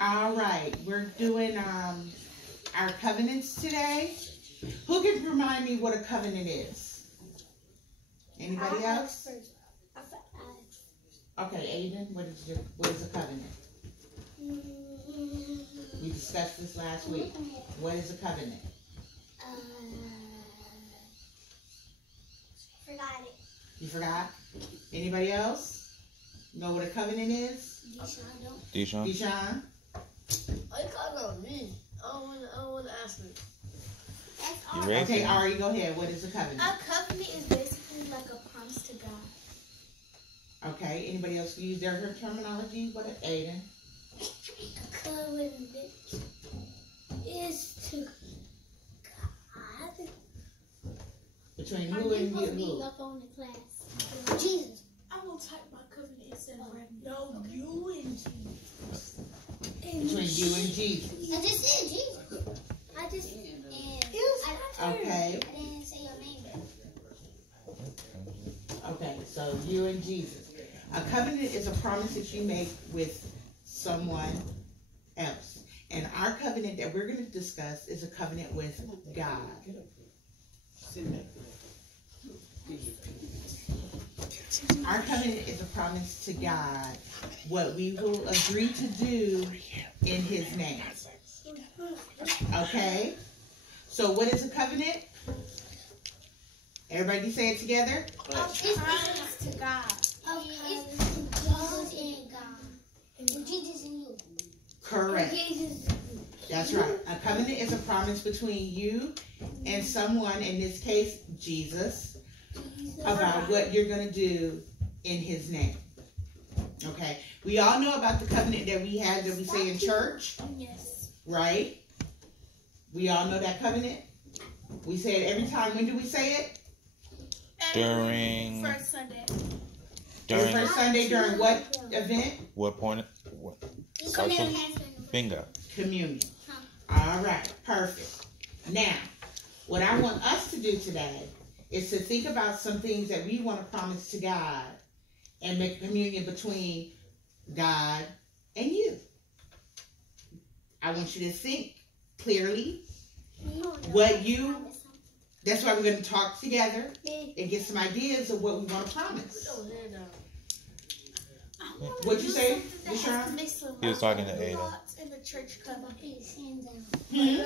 All right, we're doing our covenants today. Who can remind me what a covenant is? Anybody else? Okay, Aiden, what is a covenant? We discussed this last week. What is a covenant? Forgot it. You forgot? Anybody else know what a covenant is? Deshaun? Deshaun? I called on me. I don't want to ask me. You ready? Okay, Ari, go ahead. What is a covenant? A covenant is basically like a promise to God. Okay, anybody else use their terminology? What is Aiden? A covenant is to God. Between who and who? On the class. Jesus. I will type my covenant instead of no, you and Jesus. Between you and Jesus. I just said Jesus. I just Okay. I didn't say your name. Okay, so you and Jesus. A covenant is a promise that you make with someone else. And our covenant that we're going to discuss is a covenant with God. Our covenant is a promise to God what we will agree to do in His name. Okay? So what is a covenant? Everybody say it together? Promise to God. It's Jesus and God. And Jesus and you. Correct. Jesus. That's right. A covenant is a promise between you and someone, in this case, Jesus, about what you're going to do in His name. Okay? We all know about the covenant that we had that we say in church, Yes. right? We all know that covenant. We say it every time. When do we say it? During First Sunday. Every first Sunday during what event? what point? What? Social? Bingo. Communion. All right, perfect. Now, what I want us to do today is to think about some things that we want to promise to God and make communion between God and you. I want you to think clearly what you, that's why we're going to talk together and get some ideas of what we want to promise. What'd you say, Deshaun? He was talking to Ada. In the church covenant. Hmm?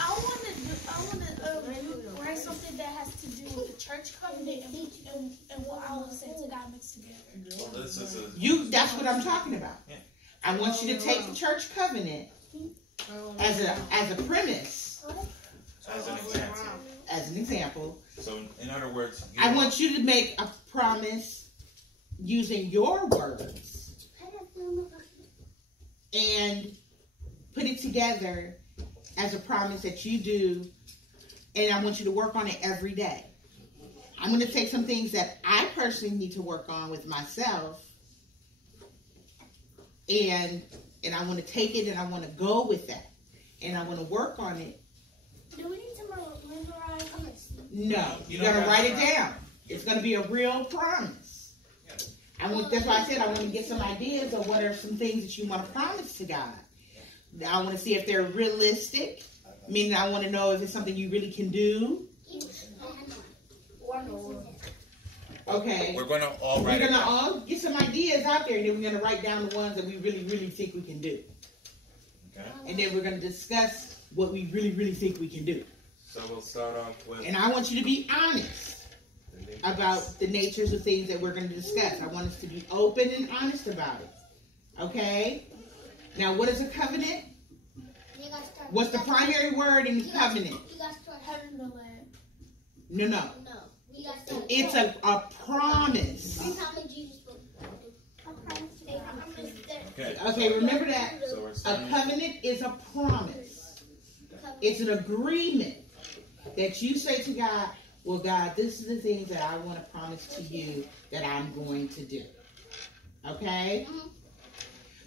I want to write something that has to do with the church covenant and what I will say to God mixed together. That's what I'm talking about. I want you to take the church covenant as a premise, as an example. So, in other words, I want you to make a promise using your words and put it together as a promise that you do, and I want you to work on it every day. I'm going to take some things that I personally need to work on with myself, and I want to take it and I want to go with that, and I want to work on it. Do we need to memorize? No, you're going to write it down. It's going to be a real promise. That's why I said I want to get some ideas of what are some things that you want to promise to God. I want to see if they're realistic, meaning I want to know if it's something you really can do. Okay. we're going to all write We're it going to down. all get some ideas out there, and then we're going to write down the ones that we really, really think we can do. Okay. And then we're going to discuss what we really, really think we can do. So we'll start off with. And I want you to be honest about the natures of things that we're going to discuss. I want us to be open and honest about it. Okay? Now, what is a covenant? What's the primary word in the covenant? Heaven and land. No. It's a promise. Okay, remember that. So we're A starting. covenant is a promise. It's an agreement that you say to God, well, God, this is the things that I want to promise to you that I'm going to do. Okay?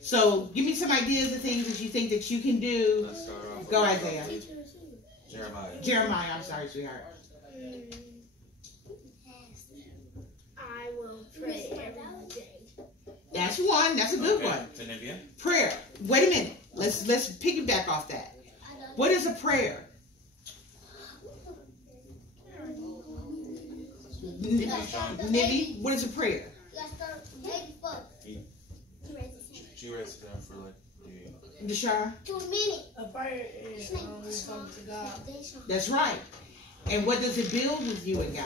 So, give me some ideas of things that you think that you can do. Let's start off. Go, with Isaiah. Jeremiah, I'm sorry, sweetheart. I will pray every day. That's one. That's a good one. Zenobia? Prayer. Wait a minute. let's piggyback off that. What is a prayer? Nibby, what is a prayer? She raised it down for like Deshara? 2 minutes. A prayer is something to God. That's right. And what does it build with you and God?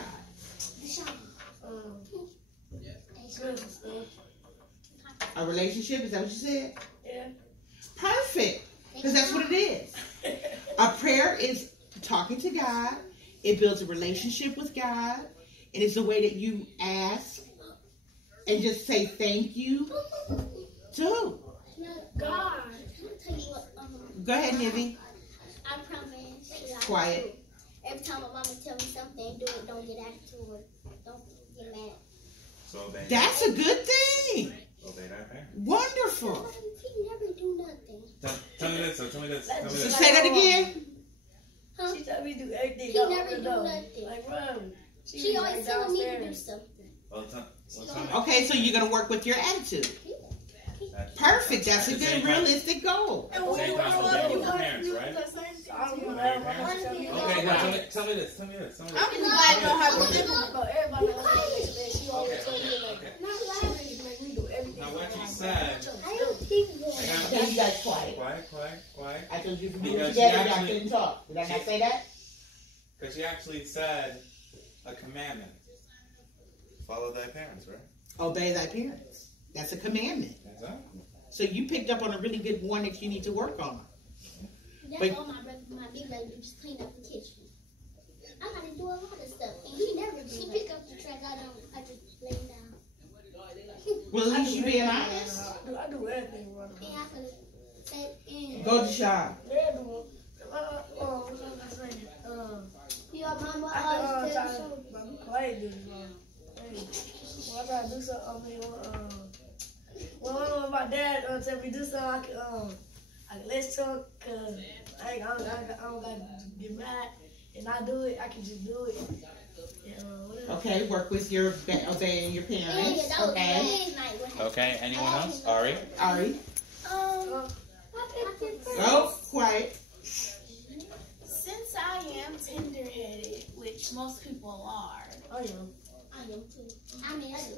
A relationship, is that what you said? Yeah. Perfect. Because that's what it is. A prayer is talking to God. It builds a relationship with God. And it's a way that you ask and just say thank you to who? God. Tell you what, Go ahead, Nivy. I promise. Quiet. Every time my mama tell me something, do it. Don't get attitude. Don't get mad. so obey. That's a good thing. Obey that parent. Wonderful. He never do nothing. Tell me this. Tell me this. Tell me So this. say that again. Huh? She tell me to do everything. He out never the do door. nothing. Like, run. She always telling me to do something. Well, tell me. Okay, so you're going to work with your attitude. Perfect. That's a good, realistic goal. At the same time, obey your parents, right? I don't even Obey your know how parents. to tell me. Okay, now tell me this. Tell me this. Tell me this. I'm glad you know how to do it. Everybody knows how to do it. She always tell me like, she make me do everything. Now what you said. I don't think I that. got You guys quiet. quiet. I told you to do Because it she together. Y'all actually- couldn't talk. Did I not say that? Because she actually said a commandment. Follow thy parents, right? Obey thy parents. That's a commandment. Exactly. So you picked up on a really good one that you need to work on. That's But- all my big brother do, just clean up the kitchen. I gotta do a lot of stuff, and he never do. She pick up the trash. I just lay down. Well, at least you being honest. I do everything wrong. And I could say, and Go to shop. Yeah, do what was I saying? your mama I can always try tell to you. be quiet, dude. Hey, when I try to do something, I mean, when my dad tell me to do something, I can let's talk, cause I don't gotta get mad, and I do it. I can just do it. Whatever. Okay, work with your obeying your Yeah, parents. that was Okay. last night. What happened? Okay, anyone else? Ari? Ari, I picked it go quiet. Since I am tender-headed, which most people are, Oh yeah. I am too. I mean, I do.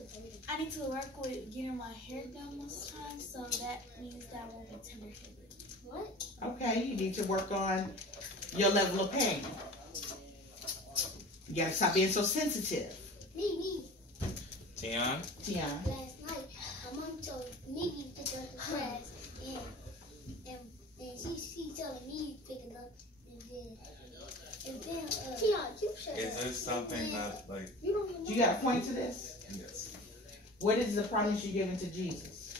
I need to work with getting my hair done most times, so that means that I won't be tender-headed. What? Okay, you need to work on your level of pain. You gotta stop being so sensitive. Me. Tion? Tion. Last night, my mom told me to pick up the trash, and she telling me to pick it up, and then Tion, you shut Is up. this something that, like, You don't even know. You got a point to this? yes. What is the promise you're giving to Jesus?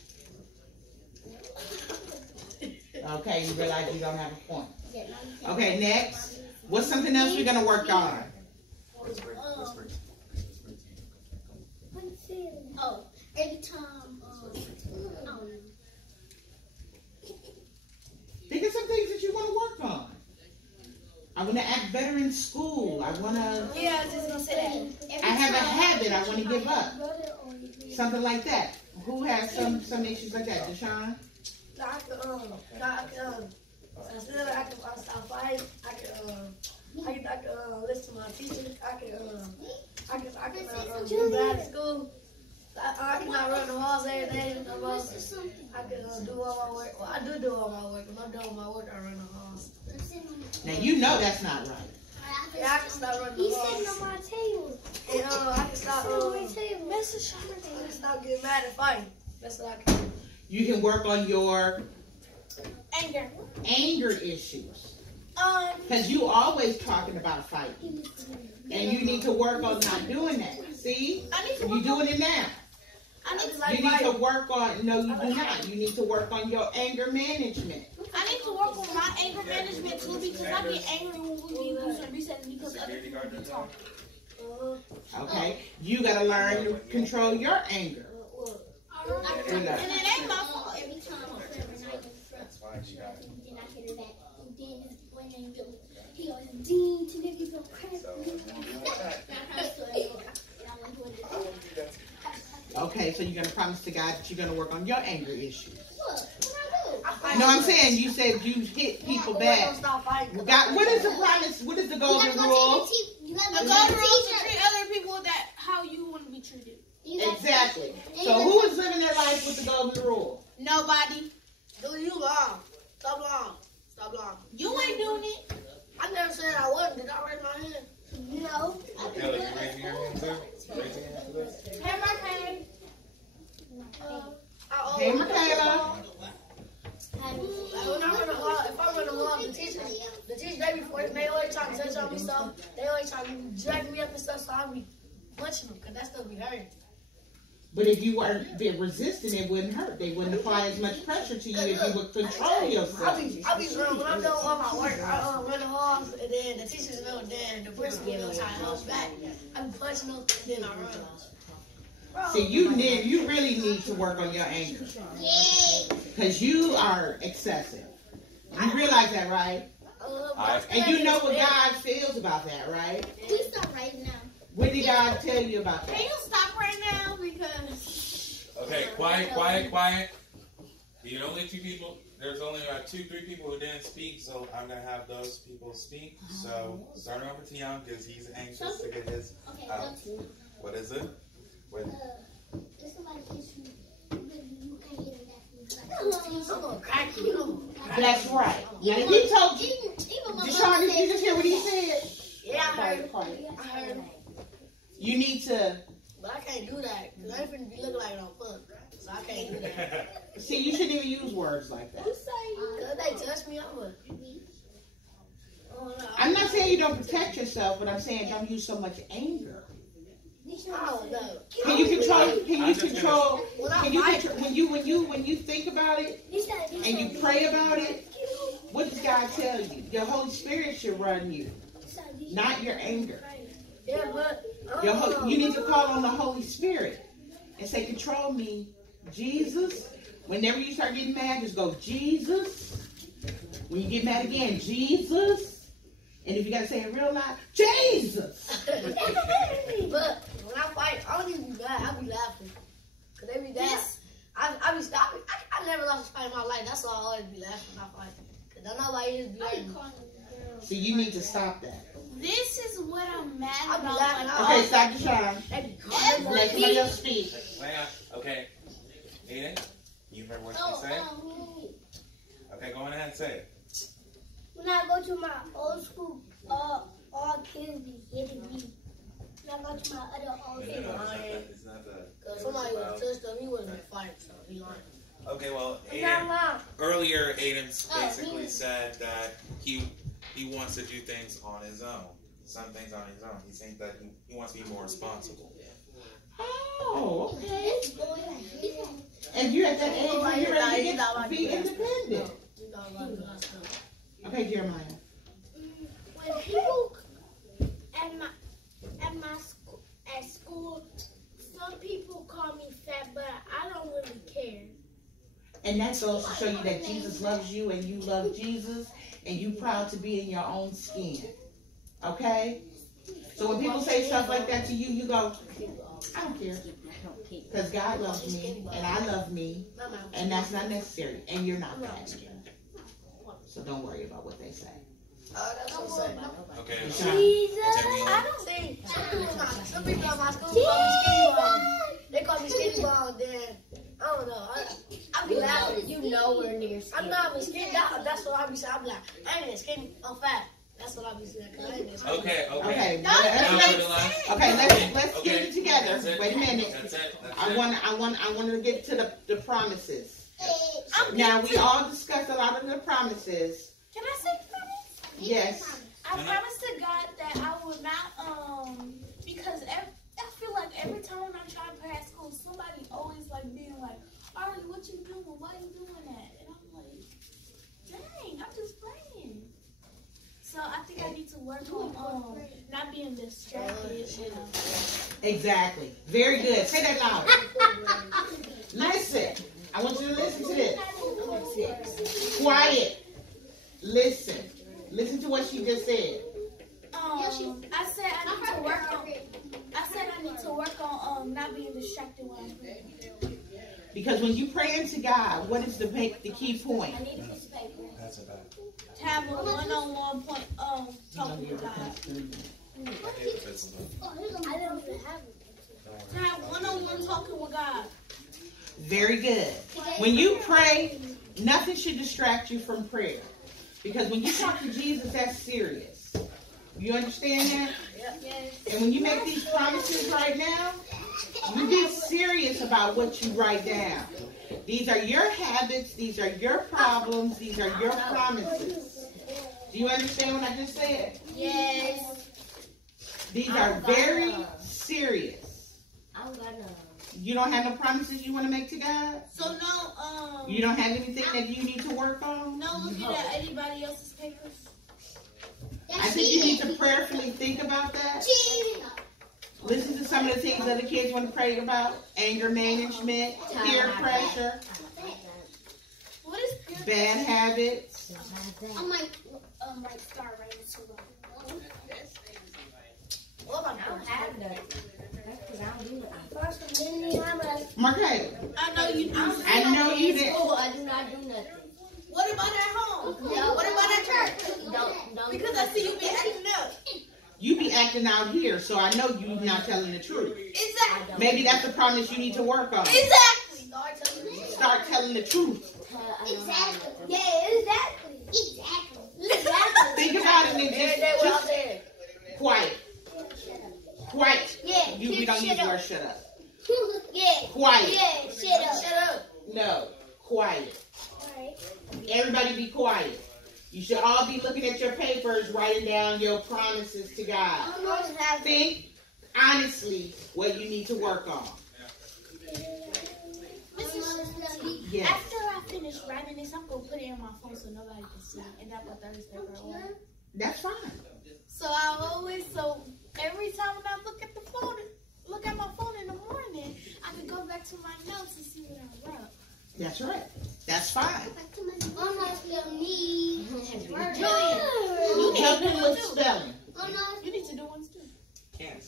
Okay, you realize you don't have a point. Yeah, no, you can't. Okay, next. What's something else we're gonna work on? Oh, every time, I don't know. Think of some things that you want to work on. I want to act better in school. I want to. Yeah, I was just gonna say that. I have a habit I want to give up. Something like that. Who has some issues like that? Deshaun? I can instead of I can stop fighting. I can listen to my teacher. I can do bad at school. I cannot run the halls every day. I can do all my work. Well, I do all my work. When I'm done with my work, I run the halls. Now you know that's not right. Yeah, I can stop running the He's sitting halls. on my table. And I can stop. I can stop getting mad and fighting. That's what I can do. You can work on your Anger. anger issues. Because you always talking about fighting. And you need to work on not doing that. See? I need to You're work on. doing it now. I need to You need to work on, no, you do not. You need to work on your anger management. I need to work on my anger management too, because I get angry when we do some research because other Security guard people does talk. Okay? You got to learn to control your anger. And it ain't my fault. Every time I put her night in front, That's fine, she got it. and then I hit her back, and then when I go, he always Dean to make me go crazy. Okay, so you're going to promise to God that you're going to work on your anger issues. What? What I do? fighting. No, I'm saying you said you hit people back. Stop fighting. What is the promise? What is the golden rule? You The gotta golden go rule is to to the treat other people that how you want to be treated. Exactly. So who is living their life with the golden rule? Nobody. Do you long? Stop long. Stop long. You ain't doing it. I never said I wasn't. Did I raise my hand? No. Kelly, you raising your hand too? You raising your hand for this? Hey, Mark. Hey, Michaela. When I run a hall, if I run a hall, the teacher day before, they always trying to touch on me stuff. They always trying to drag me up and stuff, so I be punching them, because that stuff be hurting. But if you weren't being resistant, it wouldn't hurt. They wouldn't apply as much pressure to you if you would control yourself. I be when I'm done all my work, I run the halls, and then the teachers know, then the principal will try to help back. I be punching them, and then I run. See, you really need to work on your anger. Because you are excessive. You realize that, right? And you know what God feels about that, right? Please stop right now. What did God tell you about Can that? you stop right now? Because Okay, quiet. You only 2 people. There's only 2-3 people who didn't speak, so I'm gonna have those people speak. So starting off with Tian because he's anxious to get his out. What is it? What? If somebody hits you, you can't get it back. I'm gonna crack you. That's right. Now, he told you. Deshaun, did you just hear what he said? Yeah, I heard. Quiet. I heard. You need to. But I can't do that, because I ain't finna be looking like no punk. So I can't do that. See, you shouldn't even use words like that. Because they touch me, I'm a... I'm not saying you don't protect yourself, but I'm saying don't use so much anger. I don't know. Can you control? When you think about it and you pray about it? What does God tell you? Your Holy Spirit should run you, not your anger. Yeah, but... You need to call on the Holy Spirit and say, "Control me, Jesus." Whenever you start getting mad, just go, "Jesus." When you get mad again, "Jesus." And if you gotta say it real loud, "Jesus." But when I fight, I don't even be mad. I be laughing. Because they be mad. I be stopping. I never lost a fight in my life. That's why I always be laughing when I fight. Because I know nobody just be hurting. So you need to stop that. this is what I'm mad I'll be about. laughing Like, out. Okay, stop the shine. Let somebody else speak. Hang on. Okay. Aiden, you remember what you said? Okay, go on ahead and say it. When I go to my old school, all kids be hitting me. When I go to my other old school. It's not that. Because somebody would have touched him. He wouldn't have fight, so he lying. Okay, well, I'm not Aiden, lying. earlier Aiden basically said that he wants to do things on his own. Some things on his own. He thinks that he wants to be more responsible. Oh, okay. And you're at that age where you're ready to be independent. Okay, Jeremiah. When people at school, some people call me fat, but I don't really care. And that goes to show you that Jesus loves you and you love Jesus and you proud to be in your own skin. Okay? So when people say stuff like that to you, you go, I don't care. Because God loves me and I love me and that's not necessary. And you're not that. So don't worry about what they say. That's what I'm saying. Okay. Jesus. I don't think some people at my school call me skinny bone. They call me skinny bone. Then I don't know. I be laughing. You nowhere near I'm not skinny. That's what I be saying. I be like, I ain't that skinny. I'm fat. That's what I be saying. 'Cause I ain't that skinny. Okay. Okay. Let's get it together. That's it. Wait a minute. That's it. I want to get to the promises. Now we all discussed a lot of the promises. Can I say promise? Yes. I promise to God that I will not, because I feel like every time when I'm trying to pray at school, somebody always like being like, Ari, what you doing? Why you doing that? And I'm like, dang, I'm just playing. So I think I need to work on not being distracted. You know. Exactly. Very good. Say that louder. Listen. I want you to listen to this. Quiet. Listen. Listen to what she just said. I said I need to work on. I said I need to work on not being distracted when I'm praying. Because when you pray into God, what is the key point? I need a piece of paper. That's about To have a one-on-one point talking with God. Oh, I don't even have it. To have one-on-one talking with God. Very good. When you pray, nothing should distract you from prayer. Because when you talk to Jesus, that's serious. You understand that? Yes. And when you make these promises right now, you get serious about what you write down. These are your habits. These are your problems. These are your promises. Do you understand what I just said? Yes. These are very serious. I'm gonna. You don't have no promises you want to make to God? So no, You don't have anything that you need to work on? no looking at anybody else's papers. I think you need to prayerfully think about that. Listen to some of the things other kids want to pray about. Anger management, peer pressure, What is peer bad habits. I might write star right into it. I don't have that. That's because I don't do it. Marquette, I know you do. I know you didn't. I do not do nothing. What about at home? No. What about at church? Don't. Because I see you be acting up. You be acting out here, so I know you're not telling the truth. Exactly. Maybe that's the promise you need to work on. Exactly. Start telling the truth. Exactly. Yeah, exactly. Exactly. Think about it and just there. quiet. Quiet. Yeah. We don't use the word shut up. Yeah. Quiet. Yeah. Shut up. No. Quiet. Alright. Everybody be quiet. You should all be looking at your papers, writing down your promises to God. Think honestly what you need to work on. Yes. After I finish writing this, I'm gonna put it in my phone so nobody can see it, and that's what Thursday away. That's fine. So every time when I look at my phone in the morning, I can go back to my notes and see what I wrote. That's right. That's fine. Help him with spelling. You need to do ones too. can't.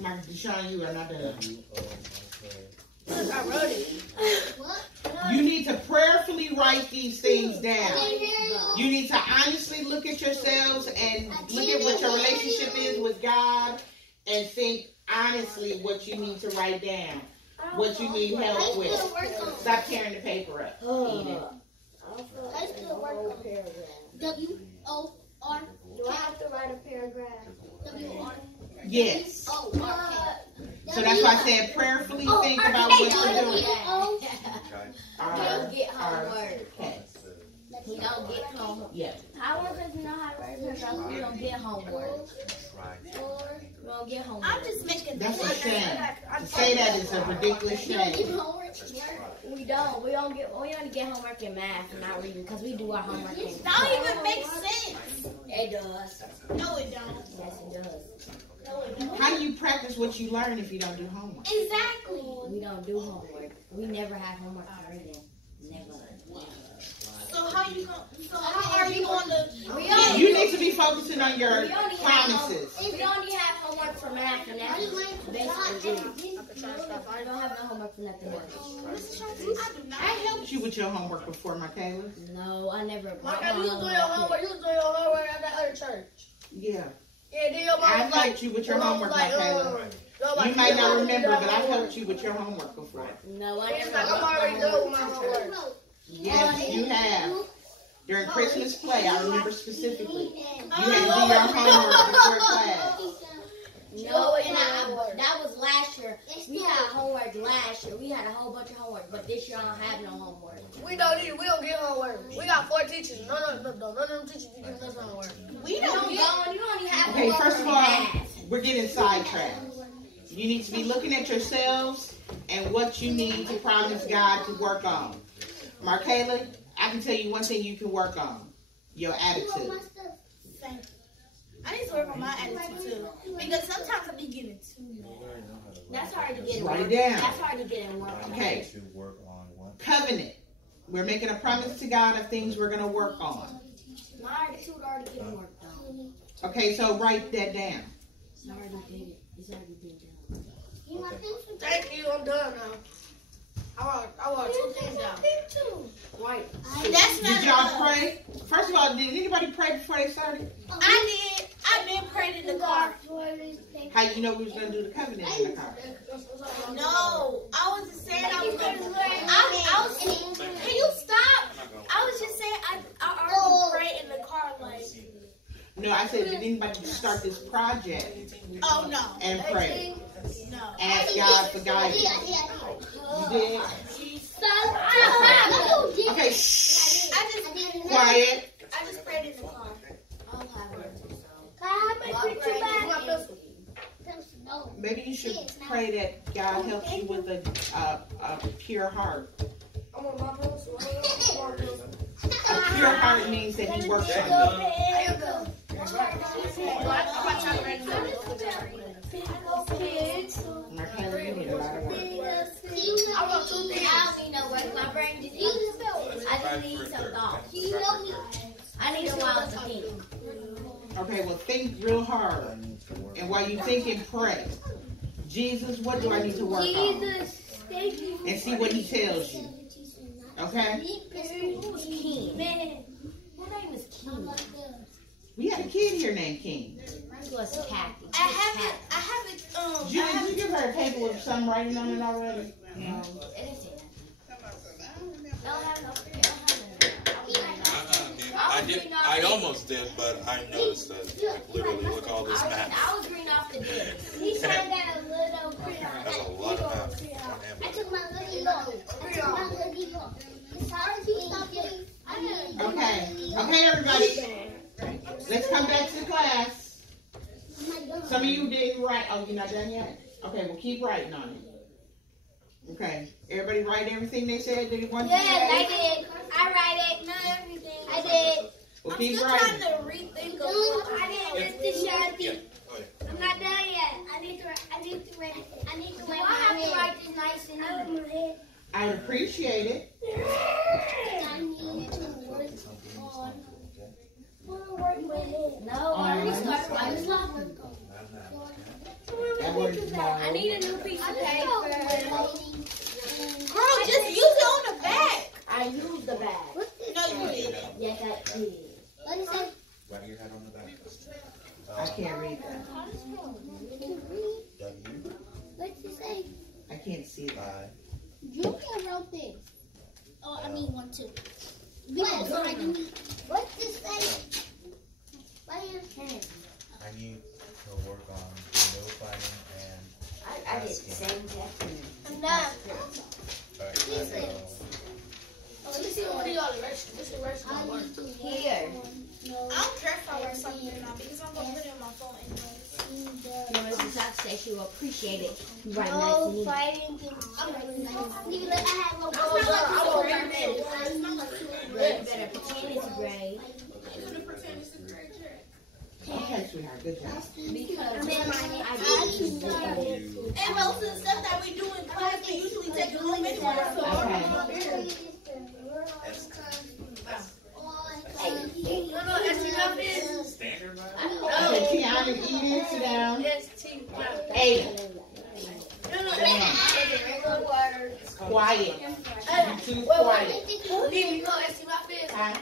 Mark Deshaun, you are not done. I wrote it. You need to prayerfully write these things down. You need to honestly look at yourselves and look at what your relationship is with God and think honestly what you need to write down, what you need help with. Stop tearing the paper up. Eden. I still work on W-O-R. Do I have to write a paragraph? W-O-R. Yes. O-R. So that's why I said prayerfully think about what you're doing. We don't get homework. Okay. We don't get homework. Yeah. How long does you know how to write a paragraph? We don't get homework. We don't get homework. I'm just making That's a shame. To say that is a ridiculous shame. We don't. We only get homework in math and not reading because we do our homework in math. That don't even make sense. It does. No, it don't. Yes, it does. No, it don't. How do you practice what you learn if you don't do homework? Exactly. We don't do homework. We never have homework for reading. Never. So how are you going to? You need to be focusing on your promises. We only have homework for math and that's basically it. I don't have no homework for nothing else. I helped you with your homework before, Michaela. No, I never brought You was doing your homework. You was doing your homework at that other church. Yeah. Yeah, then your mom I was like, helped you with your homework, Michaela. You You might not remember, but I helped you with your homework before. No, I He's never. like, I'm already done with my homework. Yes, you have. During Christmas play, I remember specifically. You had to do your homework before class. No, and that was last year. We had homework last year. We had a whole bunch of homework, but this year I don't have no homework. We don't get homework. We got 4 teachers. None of them teachers be giving us homework. We don't go. You only have Okay, homework first for of all, math. we're getting sidetracked. You need to be looking at yourselves and what you need to promise God to work on. Markayla, I can tell you one thing you can work on. Your attitude. Thank you. I need to work on my attitude too. Because sometimes I be getting too mad. That's hard to get in Write work. it down. That's hard to get in work. Okay. To work on what? Covenant. We're making a promise to God of things we're going to work on. My attitude already getting work done. Okay, so write that down. I already did it. It's already been done. You want pencil? Thank you, I'm done now. I want 2 things down. White. That's not Did y'all enough. pray? First of all, did anybody pray before they started? I did. I've been praying in the car. How you know we was gonna do the covenant in the car? No, I was just saying I was gonna. I was. Can you stop? I was just saying I already prayed in the car like. No, I said, did anybody start this project Oh no. and pray? No. Ask God for guidance. You did? Okay, shh. Quiet. I just prayed in the car. Maybe you should pray that God helps you with a pure heart. I want my pencil. A pure heart means that He works on you. Marcella, you need a lot of work. I don't need no work. My brain just I just need some thoughts. I need a wild to think. Okay, well, think real hard. And while you think and pray, Jesus, what do I need to work on? And see what He tells you. Okay? King. Man, my name is King. We had a kid here named King. Mine was Kathy. I haven't. Did you give her a paper with some writing on it already? No. I almost did, but I noticed that, like, literally, look all this math. I was reading off the disc. He said that a little bit. That's a lot of math on I Amazon. took my hoodie off. It's hard to stop getting. Okay, everybody. Let's come back to class. Some of you didn't write. Oh, you're not done yet? Okay, well, keep writing on it. Okay. Everybody write everything they said that they wanted to Yes, I say? did. I write it. Not everything. I did. Well, I'm keep still writing. trying to rethink of No, what I didn't. This is Sharpie. Oh, yeah. I'm not done yet. I need to write my have to head. write this nice and I neat. write my head. I would appreciate it. I need to work on. I want to work my head. No, I already started writing. That word is I hard. need a new piece of paper. Girl, just use it on the back. I used the bag. No, you didn't. Yes, I did. What is it? Why do you have on the back? I can't read that. W What's it say? I can't see that. Julia wrote this. Oh, I need one too. What's this say? Why your pen? I need to work on notifying and I did the same thing. I'm done. Let me see what y'all the rest of my work. Here. I don't care if I wear something or not because I'm gonna put it in my phone anyways. No, it's not say she will appreciate it. You write nice No and neat. fighting. Even if I have no You better pretend it's gray. Okay, sweetheart, good job. Because I didn't do it. And most of the stuff that we do in class, we usually take it home anyway. So Okay. Standard math? Okay, Tiana, Eden, sit down. Aiden, quiet. You too quiet. Huh?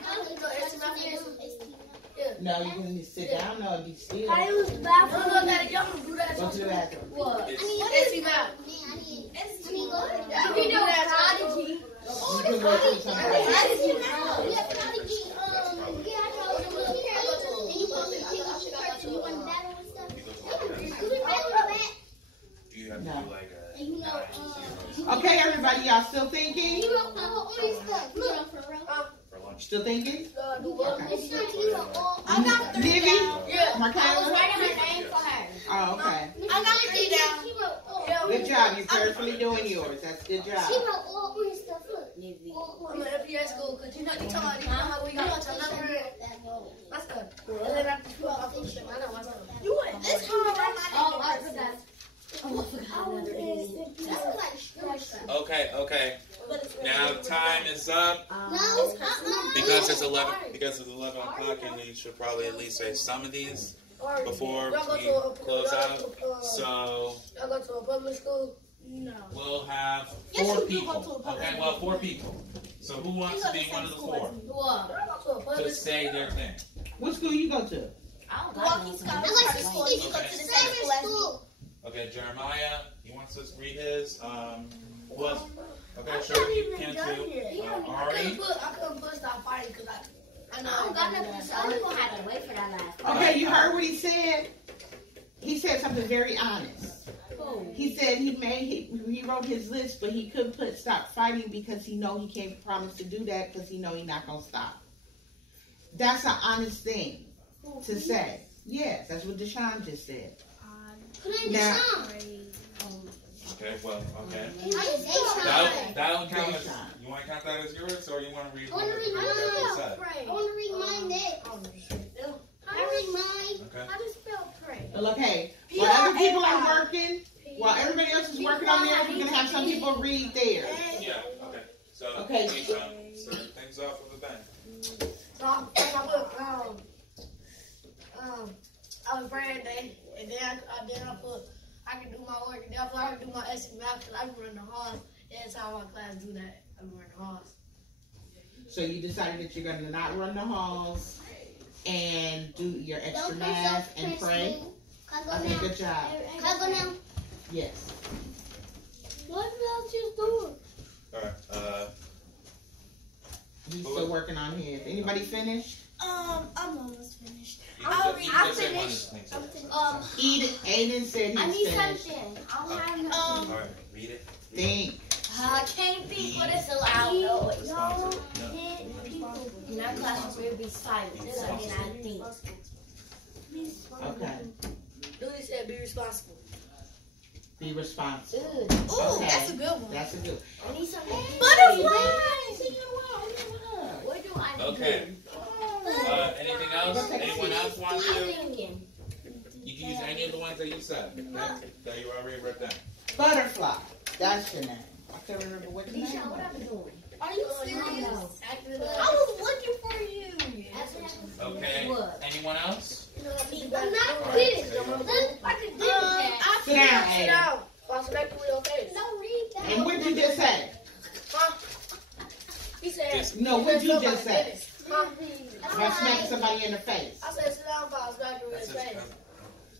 No, you can sit down. No, be still. I use the bathroom. Go to the bathroom. What? You can go to something. Do you have to do like a Okay, everybody, y'all still thinking? for lunch? Still thinking? I got 3 Vivi? down. Marcella? Writing her name for her. Oh, okay. I got 3 down. Good job. You're carefully doing yours. That's good job. She wrote all her stuff. Look. I'm at FPS school because you know how we got to number. That's good. You went this hard right Oh, now. I forgot. Oh, I forgot another name. Okay. Now time is up. Because it's 11 o'clock and we should probably at least say some of these. before Y'all go we to a close out? So y'all go to a public school? No. we'll have Yes, 4 we do go people. to a public Okay, well 4 people. So who wants to be one of the 4? What? Y'all go to a public To say their name. What school you go to? I don't got Walking no Scott I friends. like to School. sleep. You go to the Favorite same school. school. Okay, Jeremiah, he wants us to read his. Who else? Okay, I'm sure, not you even can done too. yet. Ari. I couldn't put stop fighting because I know I don't got nothing, so I'm gonna have to wait for that last. Okay, you heard what he said? He said something very honest. Cool. He said he wrote his list, but he couldn't put stop fighting because he know he can't promise to do that because he know he not gonna stop. That's an honest thing to say. Yes, that's what Deshaun just said. Now- Okay, well, okay. Deshaun. That'll count as, Deshaun. you want to count that as yours, or you want to read I want to read what mine. said? I want to read mine next. I read mine. Okay. How do you spell pray? Well, okay, while other people are working, while everybody else is working on theirs, we're gonna have some people read theirs. Yeah, okay. So, Okay. we start things off with a bang. So I put I was praying day, and then I put I can do my work, and then I can do my essay math because I can run the halls. Every time my class do that, I can run the halls. So you decided that you're gonna not run the halls and do your extra Don't math and pray. Can I Okay, go now? good job. Can I go now? Yes. What else you doing? Alright, He's still working on his. Anybody finished? I'm almost finished. you just say one of the things. Aiden said I he's need finished. something. I don't have nothing. Alright, read it. Think. I can't think what it's loud noise. Responsible. No. In our class, we'll be silent, so then I think. Okay. Duty said be responsible. Be responsible. Good. Ooh, Okay. that's a good one. That's a good. I need something. Butterfly. What do I do? Okay. Anything else? Anyone else want I'm to? thinking. You can use any of the ones that you said, okay? That you already wrote down. Butterfly. That's your name. I can't remember what your name Disha, what was. I'm doing? Are you No. serious? I I was looking for you. Okay. What? Anyone else? I'm not Alright, kidding. so you're- I can do that. Sit down, Sit Aiden. down. I'll smack you with your face. Don't read that. And what did you just say? Huh? He said. Just- No, what did you just say? Huh? About smacking somebody in the face. I said sit down, but I'll smack you with That's his his face. cousin.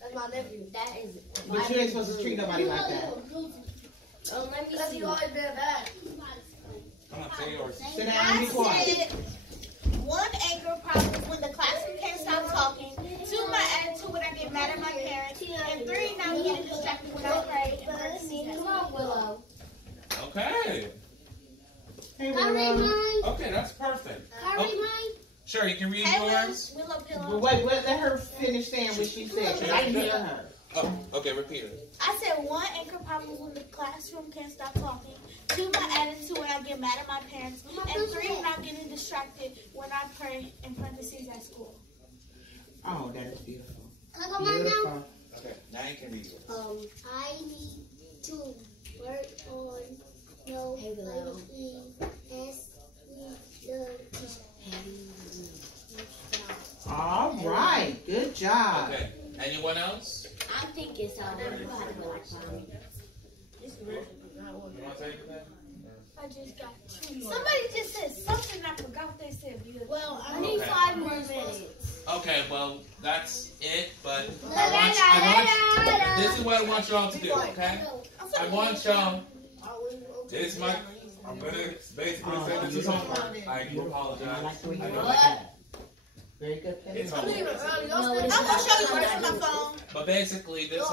That's my nephew. That is. But you ain't supposed to treat nobody like that. Oh, let me Because see. he always been bad. Come on, say yours. Sit down and be I quiet. said 1 anger problem is when the classroom can't stop talking. 2, my attitude when I get mad at my parents. And 3, now I'm getting distracted when I pray and purposes. Come on, Willow. Okay. Hey, Can I read Willow. mine? Okay, that's perfect. Can I read mine? Sure, you can read Hey, yours. Willow But Pillow. wait, let her finish saying what she said, because I didn't hear her. Oh, okay, repeat it. I said 1 anger problem is when the classroom can't stop talking. 2, my attitude when I get mad at my parents. And 3, when I'm getting distracted when I pray in parentheses at school. Oh, that is beautiful. Can I go mine now? Beautiful. Okay, now you can read yours. I need to work on no Hey, Willow. All right, good job. Okay, anyone else? I'm thinking so. You have to go like mommy. You want to take it then? I just got 2 more. Somebody just said something I forgot what they said. Well, I need need 5 more minutes. Okay, well, that's it, but this is what I want y'all to do, okay? I want y'all, this is my, I'm gonna basically say this is homework. I do I apologize. like the way you I wrote know that. Very good. it's I'm leaving homework. early. No, Y'all it's I'm still- gonna show you what it's on my phone. But basically, this is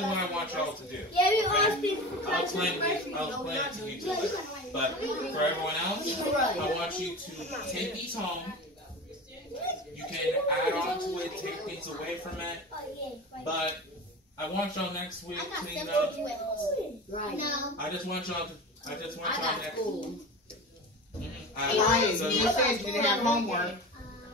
what I want y'all to do. Yeah, we Okay? always people I'll explain it to you two. But for everyone else, I want you to take these home. You can add on to it, take things away from it. But I want y'all next week I got to, you stuff know, to do at home. Right. No. I just want y'all I next got school. Ryan, you said you didn't have homework.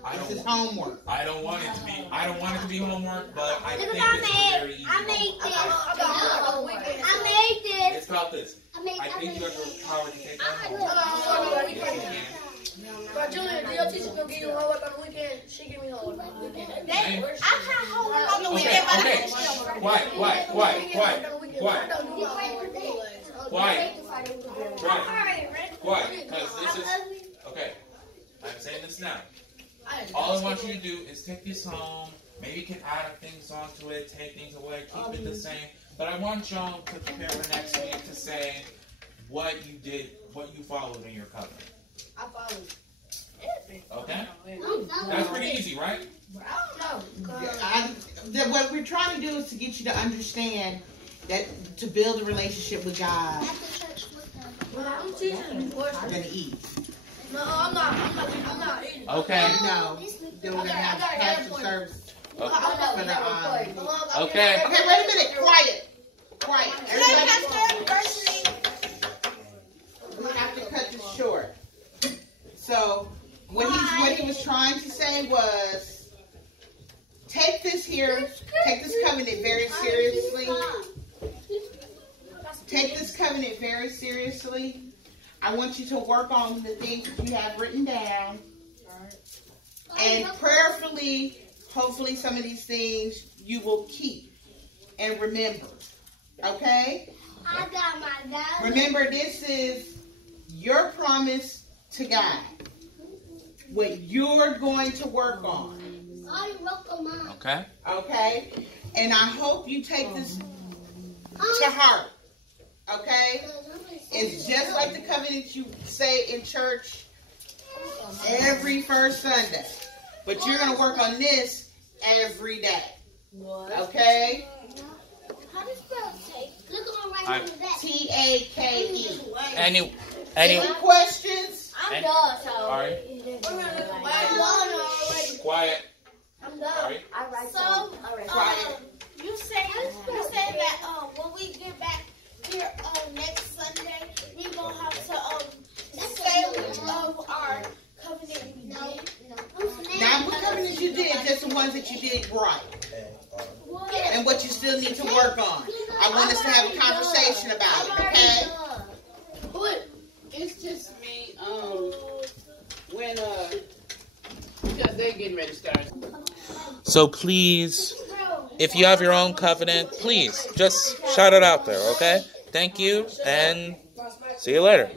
I This is don't, homework. I don't want it to be. I don't want it to be homework, but I think Look, this is very easy. I made homework. this. I made this. It's about this. I made I think you have the power to take that home. I Yes, you can. Julia, your teacher gonna give you homework on the weekend? She give me homework on the weekend. I can't homework on the weekend, but I Okay. can Quiet. Because this is okay. I'm saying this now. All I want you to do is take this home. Maybe you can add things onto it, take things away, keep it the same. But I want y'all to prepare for next week to say what you did, what you followed in your covenant. I followed. Okay? That's pretty easy, right? I don't know. What we're trying to do is to get you to understand that to build a relationship with God, After church, what time? Well, I'm teaching before. you're going to eat. No, I'm not eating. Okay. No. Then we're going to have pastor service for the Okay. Okay, wait a minute. Quiet. Everybody, we have to cut this short. So, what he was trying to say was, take this covenant very seriously. Take this covenant very seriously. I want you to work on the things that you have written down. And prayerfully, hopefully some of these things you will keep and remember. Okay? I got my dad. Remember, this is your promise to God. What you're going to work on. I wrote on mine. Okay. Okay? And I hope you take this to heart. Okay? It's just like the covenant you say in church every first Sunday. But you're going to work on this every day. Okay? How do you spell take? Look on right on the back. T-A-K-E. Any Any questions? I'm done, so. Alright. Quiet. I'm done. Alright. I write So, Quiet. you say that when we get back here next Sunday, we gonna have to say our covenant we did. Not what covenants you did, just the ones that you did right. And what you still need to work on. I want us to have a conversation about it, okay? It's just me, when, because they're getting ready to start. So please, if you have your own covenant, please just shout it out there, okay? Thank you, and see you later.